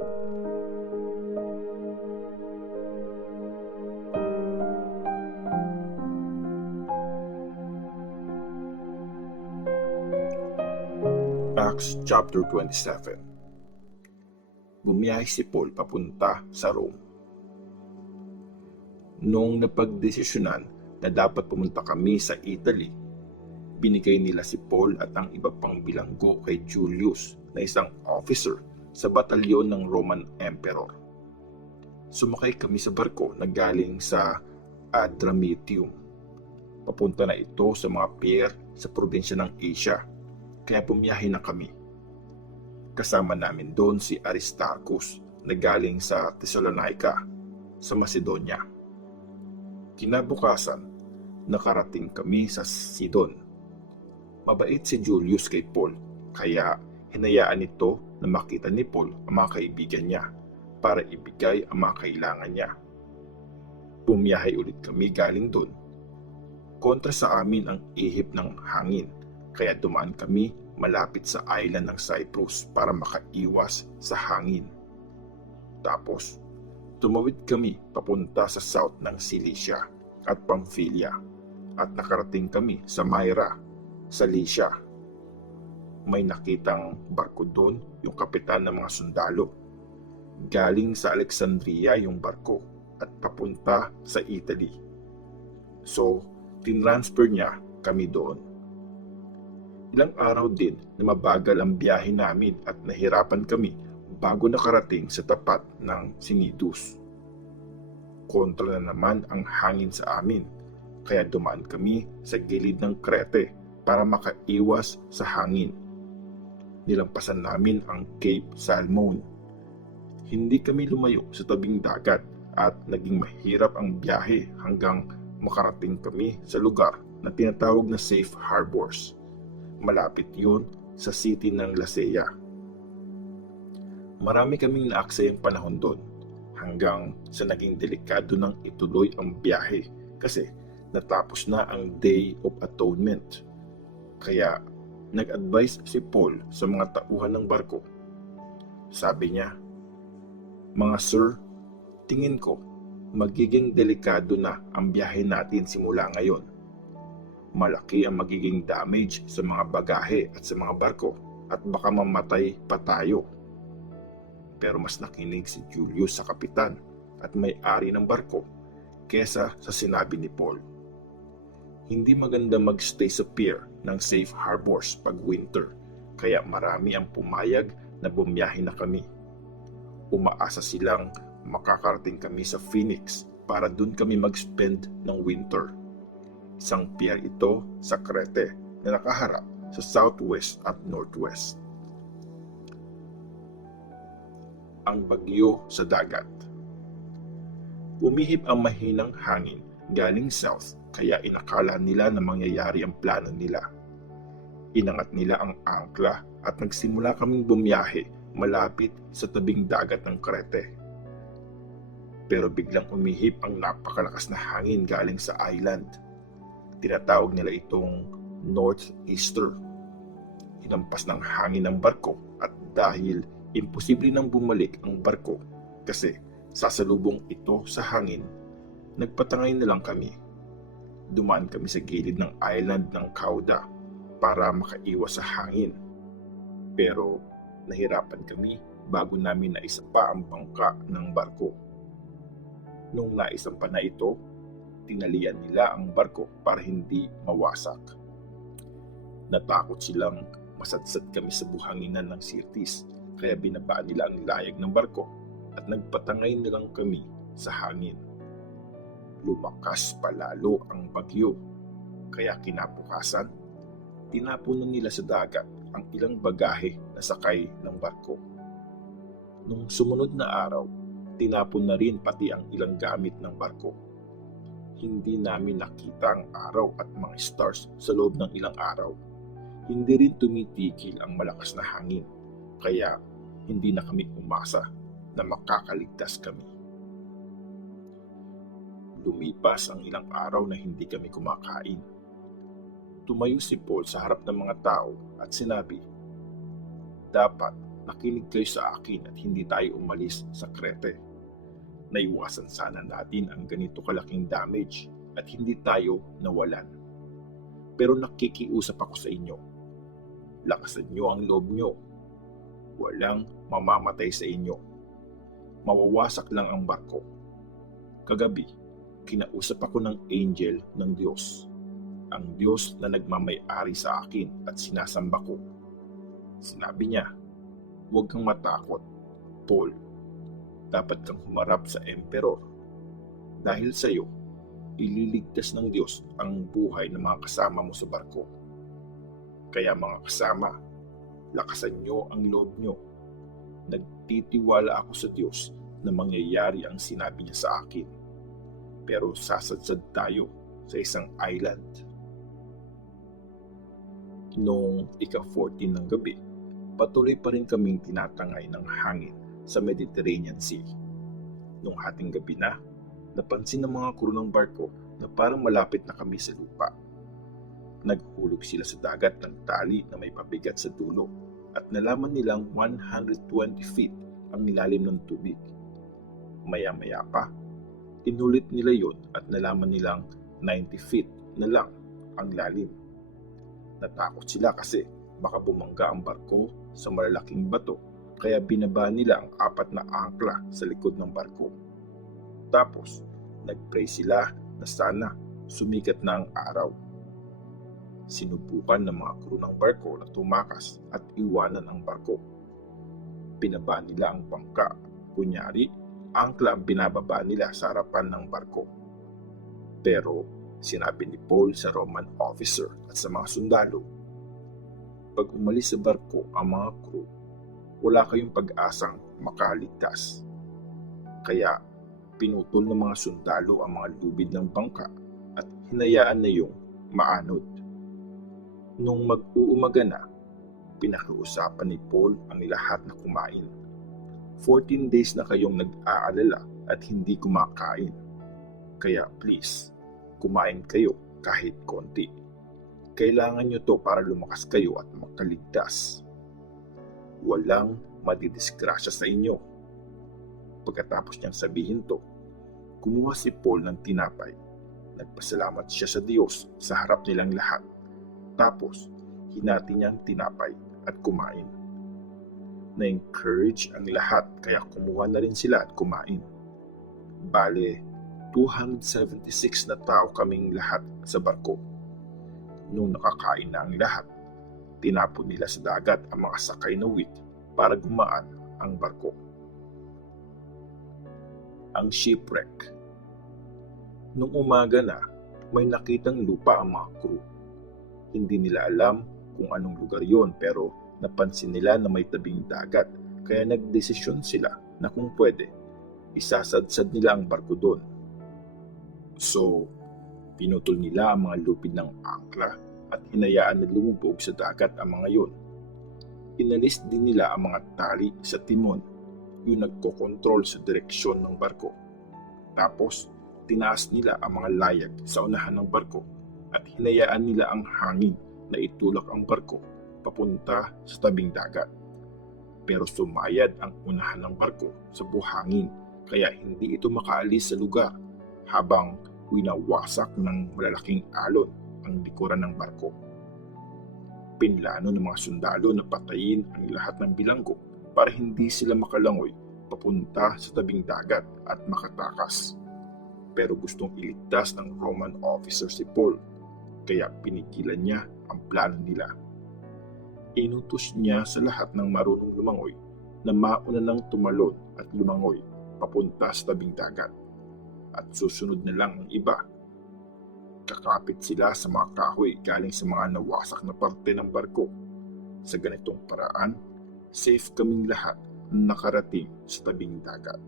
Acts chapter 27. Bumiyahe si Paul papunta sa Rome. Noong napagdesisyonan na dapat pumunta kami sa Italy, binigay nila si Paul at ang iba pang bilanggo kay Julius na isang officer sa batalyon ng Roman Emperor. Sumakay kami sa barko na galing sa Adramyttium. Papunta na ito sa mga pier sa probinsya ng Asia, kaya bumiyahe na kami. Kasama namin doon si Aristarchus na galing sa Thessalonica sa Macedonia. Kinabukasan, nakarating kami sa Sidon. Mabait si Julius kay Paul, kaya hinayaan nito na makita ni Paul ang mga kaibigan niya para ibigay ang mga kailangan niya. Bumiyahe ulit kami galing doon. Kontra sa amin ang ihip ng hangin, kaya dumaan kami malapit sa island ng Cyprus para makaiwas sa hangin. Tapos, tumawid kami papunta sa south ng Cilicia at Pamphylia at nakarating kami sa Myra, sa Lycia. May nakitang barko doon yung kapitan ng mga sundalo. Galing sa Alexandria yung barko at papunta sa Italy. So, tinransfer niya kami doon. Ilang araw din na mabagal ang biyahe namin at nahirapan kami bago nakarating sa tapat ng Sinidus. Kontra na naman ang hangin sa amin, kaya dumaan kami sa gilid ng Crete para makaiwas sa hangin. Nilampasan namin ang Cape Salmon. Hindi kami lumayo sa tabing dagat at naging mahirap ang biyahe hanggang makarating kami sa lugar na tinatawag na Safe Harbors. Malapit yun sa city ng Lasea. Marami kaming naaksayang panahon doon hanggang sa naging delikado nang ituloy ang biyahe kasi natapos na ang Day of Atonement. Kaya nag-advise si Paul sa mga tauhan ng barko. Sabi niya, "Mga sir, tingin ko magiging delikado na ang biyahe natin simula ngayon. Malaki ang magiging damage sa mga bagahe at sa mga barko at baka mamatay pa tayo." Pero mas nakinig si Julius sa kapitan at may-ari ng barko kesa sa sinabi ni Paul. Hindi maganda magstay sa pier ng Safe Harbors pag winter, kaya marami ang pumayag na bumiyahe na kami. Umaasa silang makakarating kami sa Phoenix para dun kami mag-spend ng winter. Isang pier ito sa Crete na nakaharap sa southwest at northwest. Ang bagyo sa dagat. Umihip ang mahinang hangin galing south, kaya inakala nila na mangyayari ang plano nila. Inangat nila ang angkla at nagsimula kaming bumiyahe malapit sa tabing dagat ng Crete. Pero biglang umihip ang napakalakas na hangin galing sa island. Tinatawag nila itong northeaster. Hinampas ng hangin ang barko at dahil imposible nang bumalik ang barko kasi sasalubong ito sa hangin, nagpatangay na lang kami. Dumaan kami sa gilid ng island ng Cauda para makaiwas sa hangin. Pero nahirapan kami bago namin naisapa ang bangka ng barko. Nung naisampa na ito, tinalian nila ang barko para hindi mawasak. Natakot silang masadsad kami sa buhanginan ng Sirtis, kaya binabaan nila ang layag ng barko at nagpatangay na lang kami sa hangin. Lumakas palalo ang bagyo, kaya kinabukasan, tinapon na nila sa dagat ang ilang bagahe na sakay ng barko. Nung sumunod na araw, tinapon na rin pati ang ilang gamit ng barko. Hindi namin nakita ang araw at mga stars sa loob ng ilang araw. Hindi rin tumitigil ang malakas na hangin, kaya hindi na kami umasa na makakaligtas kami. Lumipas ang ilang araw na hindi kami kumakain. Tumayo si Paul sa harap ng mga tao at sinabi, "Dapat nakinig kayo sa akin at hindi tayo umalis sa Crete. Naiwasan sana natin ang ganito kalaking damage at hindi tayo nawalan. Pero nakikiusap ako sa inyo. Lakasan nyo ang loob nyo. Walang mamamatay sa inyo. Mawawasak lang ang barko. Kagabi, kinausap ako ng angel ng Diyos. Ang Diyos na nagmamay-ari sa akin at sinasamba ko. Sinabi niya, huwag kang matakot, Paul. Dapat kang humarap sa emperor. Dahil sa iyo, ililigtas ng Diyos ang buhay ng mga kasama mo sa barko. Kaya mga kasama, lakasan niyo ang loob niyo. Nagtitiwala ako sa Diyos na mangyayari ang sinabi niya sa akin. Pero sasadsad tayo sa isang island. Noong ika-14 ng gabi, patuloy pa rin kaming tinatangay ng hangin sa Mediterranean Sea. Noong hating gabi na, napansin ng mga crew ng barko na parang malapit na kami sa lupa. Naghulog sila sa dagat ng tali na may pabigat sa dulo at nalaman nilang 120 feet ang ilalim ng tubig. Maya-maya pa, inulit nila yon at nalaman nilang 90 feet na lang ang lalim. Natakot sila kasi baka bumangga ang barko sa malalaking bato kaya binaba nila ang 4 na angkla sa likod ng barko. Tapos, nagpray sila na sana sumikat na ang araw. Sinubukan ng mga crew ng barko na tumakas at iwanan ang barko. Binaba nila ang bangka. Kunyari, angkla ang binababa nila sa harapan ng barko. Pero sinabi ni Paul sa Roman officer at sa mga sundalo, pag umalis sa barko ang mga crew, wala kayong pag-asang makaligtas. Kaya pinutol ng mga sundalo ang mga lubid ng bangka at hinayaan na yung maanod. Nung mag-uumaga na, pinakiusapan ni Paul ang lahat na kumain. 14 days na kayong nag-aalala at hindi kumakain. Kaya please, kumain kayo kahit konti. Kailangan nyo to para lumakas kayo at makaligtas. Walang madidisgrasya sa inyo. Pagkatapos niyang sabihin to, kumuha si Paul ng tinapay. Nagpasalamat siya sa Diyos sa harap nilang lahat. Tapos, hinati niyang tinapay at kumain. Na-encourage ang lahat kaya kumuha na rin sila at kumain. Bale, 276 na tao kaming lahat sa barko. Nung nakakain na ang lahat, tinapon nila sa dagat ang mga sakay na wheat para gumaan ang barko. Ang shipwreck. Nung umaga na, may nakitang lupa ang mga crew. Hindi nila alam kung anong lugar yon pero napansin nila na may tabing dagat kaya nagdesisyon sila na kung pwede, isasadsad nila ang barko doon. So, pinutol nila ang mga lupid ng angkla at hinayaan na lumubog sa dagat ang mga yon. Inalis din nila ang mga tali sa timon, yung nagkokontrol sa direksyon ng barko. Tapos, tinaas nila ang mga layag sa unahan ng barko at hinayaan nila ang hangin na itulak ang barko papunta sa tabing dagat. Pero sumayad ang unahan ng barko sa buhangin kaya hindi ito makaalis sa lugar habang winawasak ng malalaking alon ang likuran ng barko. Pinlano ng mga sundalo na patayin ang lahat ng bilanggo para hindi sila makalangoy papunta sa tabing dagat at makatakas. Pero gustong iligtas ng Roman officer si Paul kaya pinigilan niya ang plano nila. Inutos niya sa lahat ng marunong lumangoy na mauna nang tumalon at lumangoy papunta sa tabing dagat at susunod na lang ang iba. Kakapit sila sa mga kahoy galing sa mga nawasak na parte ng barko. Sa ganitong paraan, safe kaming lahat na nakarating sa tabing dagat.